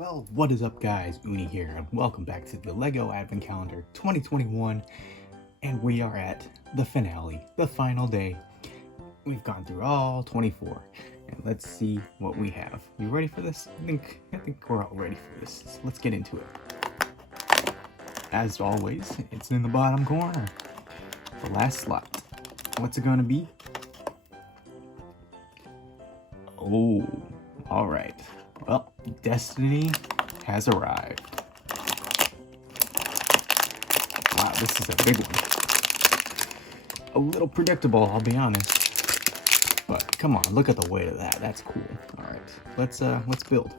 Well, what is up guys, Uni here, and welcome back to the LEGO Advent Calendar 2021, and we are at the finale, the final day. We've gone through all 24, and let's see what we have. You ready for this? I think we're all ready for this, so let's get into it. As always, it's in the bottom corner, the last slot. What's it gonna be? Oh, alright. Well, Destiny has arrived. Wow, this is a big one. A little predictable, I'll be honest. But come on, look at the weight of that. That's cool. Alright, let's build.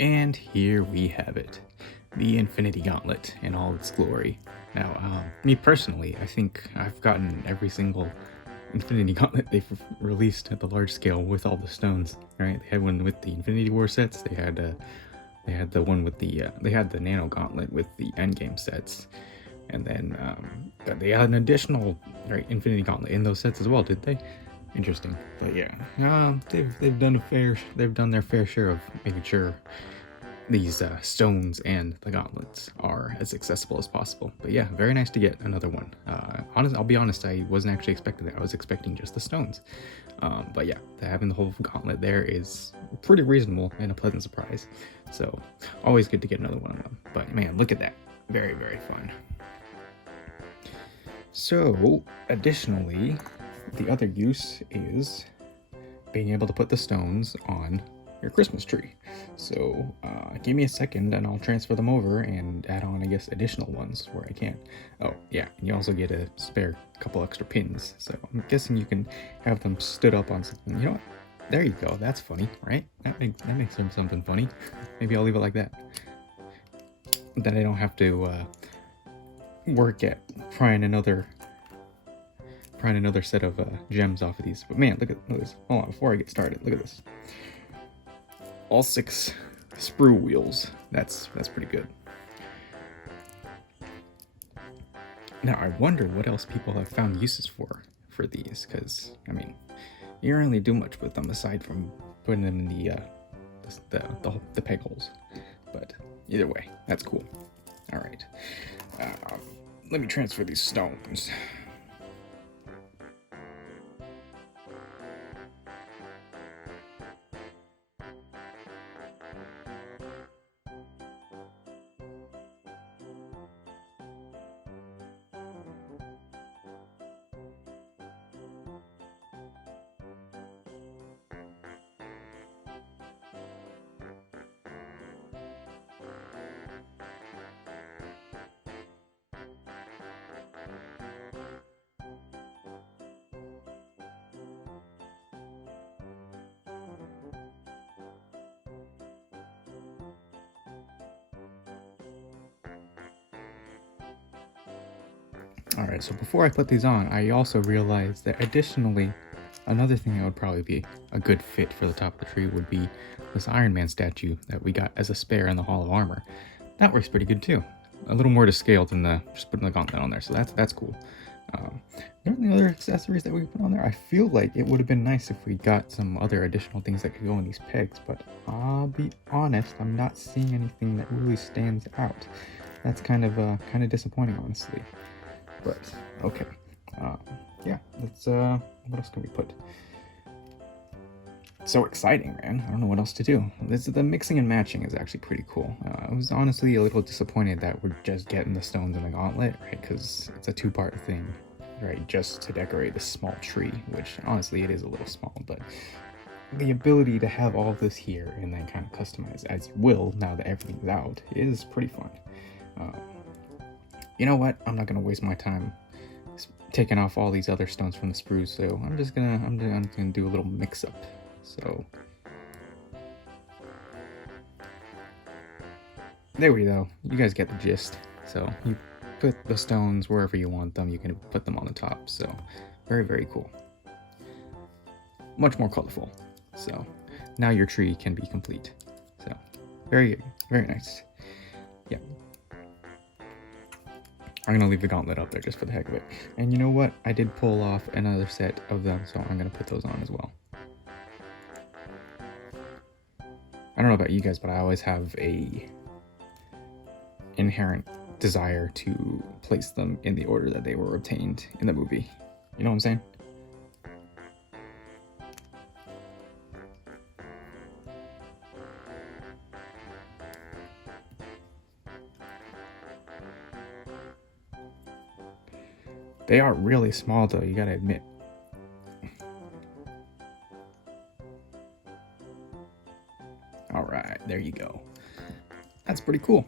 And here we have it, the Infinity Gauntlet in all its glory. Now, me personally, I think I've gotten every single Infinity Gauntlet they've released at the large scale with all the stones. Right? They had one with the Infinity War sets. They had the one with they had the Nano Gauntlet with the Endgame sets, and then they had an additional Infinity Gauntlet in those sets as well. Did they? Interesting. But yeah, they've done their fair share of making sure these stones and the gauntlets are as accessible as possible. But yeah, very nice to get another one. I'll be honest, I wasn't actually expecting that. I was expecting just the stones. But yeah, having the whole gauntlet there is pretty reasonable and a pleasant surprise. So always good to get another one of them. But man, look at that. Very, very fun. So additionally, the other use is being able to put the stones on your Christmas tree. So give me a second and I'll transfer them over and add on, I guess, additional ones where I can. Oh yeah, and you also get a spare couple extra pins. So I'm guessing you can have them stood up on something. You know what? There you go. That's funny, right? That makes them something funny. Maybe I'll leave it like that. Then I don't have to work at prying another set of gems off of these. But man, look at this. Hold on, before I get started, look at this. All 6 sprue wheels. That's pretty good. Now I wonder what else people have found uses for these, because I mean, you don't really do much with them aside from putting them in the peg holes. But either way, that's cool. All right, let me transfer these stones. Alright, so before I put these on, I also realized that additionally, another thing that would probably be a good fit for the top of the tree would be this Iron Man statue that we got as a spare in the Hall of Armor. That works pretty good too. A little more to scale than just putting the gauntlet on there, so that's cool. There are any other accessories that we put on there? I feel like it would have been nice if we got some other additional things that could go in these pegs, but I'll be honest, I'm not seeing anything that really stands out. That's kind of disappointing, honestly. But okay, yeah. Let's what else can we put? so exciting, man. I don't know what else to do. The mixing and matching is actually pretty cool. I was honestly a little disappointed that we're just getting the stones in the gauntlet, right? Because it's a two-part thing, right? Just to decorate this small tree, which honestly it is a little small, but the ability to have all this here and then kind of customize as you will now that everything's out is pretty fun. You know what? I'm not gonna waste my time taking off all these other stones from the spruce, so I'm gonna do a little mix-up. So there we go. You guys get the gist. So you put the stones wherever you want them. You can put them on the top. So very, very cool. Much more colorful. So now your tree can be complete. So very, very nice. Yeah. I'm gonna leave the gauntlet up there just for the heck of it. And you know what? I did pull off another set of them, so I'm gonna put those on as well. I don't know about you guys, but I always have a inherent desire to place them in the order that they were obtained in the movie. You know what I'm saying? They are really small though, you gotta admit. Alright, there you go. That's pretty cool.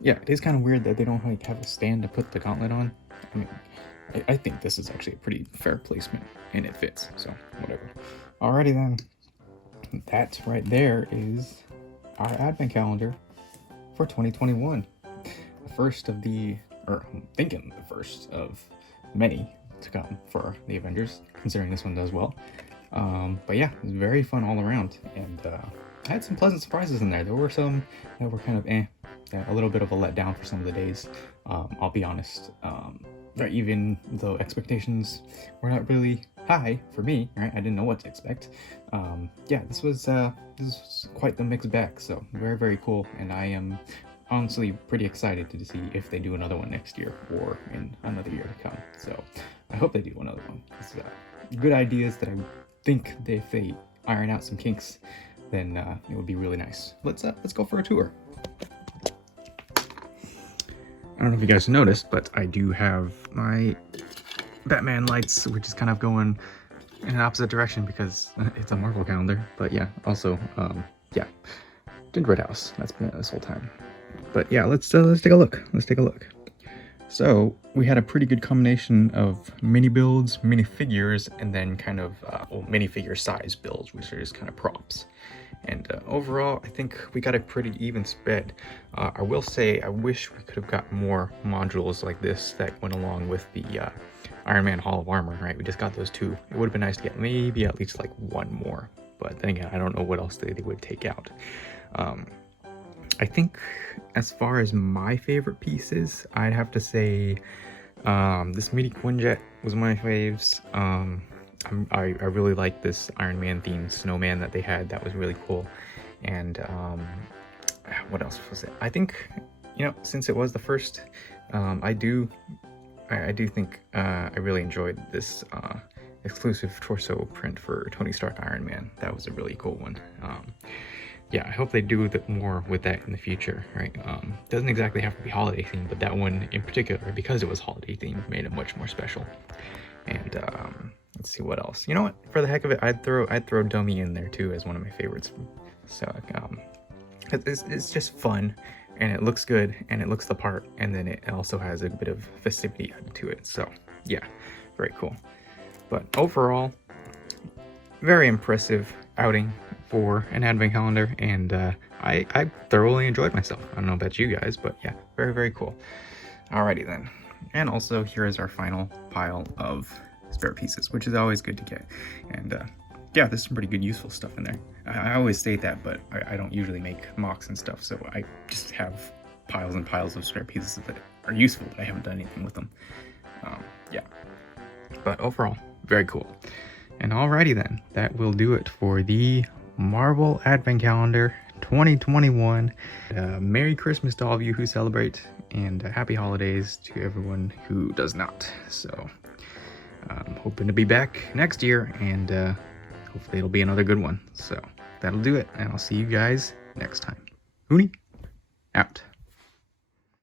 Yeah, it is kind of weird that they don't like have a stand to put the gauntlet on. I mean, I think this is actually a pretty fair placement and it fits, so whatever. Alrighty then. That right there is our advent calendar for 2021. The first of I'm thinking the first of many to come for the Avengers, considering this one does well. But yeah, it was very fun all around, and I had some pleasant surprises in there. There were some that were kind of a little bit of a letdown for some of the days. I'll be honest. Even though expectations were not really high for me, right? I didn't know what to expect. Yeah, this was quite the mixed bag. So very, very cool, and I am honestly pretty excited to see if they do another one next year or in another year to come. So I hope they do another one. It's good ideas that I think if they iron out some kinks, then it would be really nice. Let's go for a tour. I don't know if you guys noticed, but I do have my Batman lights, which is kind of going in an opposite direction because it's a Marvel calendar. But yeah, also, yeah, Gingerbread House. That's been it this whole time. But yeah, let's take a look. Let's take a look. So we had a pretty good combination of mini builds, mini figures, and then kind of minifigure size builds, which are just kind of props. And overall, I think we got a pretty even spread. I will say, I wish we could have got more modules like this that went along with the Iron Man Hall of Armor, right? We just got those two. It would have been nice to get maybe at least like one more. But then again, I don't know what else they would take out. I think as far as my favorite pieces, I'd have to say this mini Quinjet was one of my faves. I really like this Iron Man themed snowman that they had. That was really cool. And what else was it? I think, since it was the first, I do think I really enjoyed this exclusive torso print for Tony Stark Iron Man. That was a really cool one. Yeah, I hope they do more with that in the future, right? Doesn't exactly have to be holiday themed, but that one in particular, because it was holiday themed, made it much more special. And let's see what else. You know what? For the heck of it, I'd throw Dummy in there too as one of my favorites. So it's just fun, and it looks good, and it looks the part, and then it also has a bit of festivity added to it. So yeah, very cool. But overall, very impressive outing for an advent calendar, and I thoroughly enjoyed myself. I don't know about you guys, but yeah, very, very cool. Alrighty then. And also here is our final pile of spare pieces, which is always good to get. And yeah, there's some pretty good useful stuff in there. I always state that, but I don't usually make mocks and stuff, so I just have piles and piles of spare pieces that are useful, but I haven't done anything with them. Yeah, but overall, very cool. And alrighty then, that will do it for the Marvel Advent Calendar 2021. Merry Christmas to all of you who celebrate, and happy holidays to everyone who does not. So, hoping to be back next year, and hopefully it'll be another good one. So that'll do it, and I'll see you guys next time. Huni out.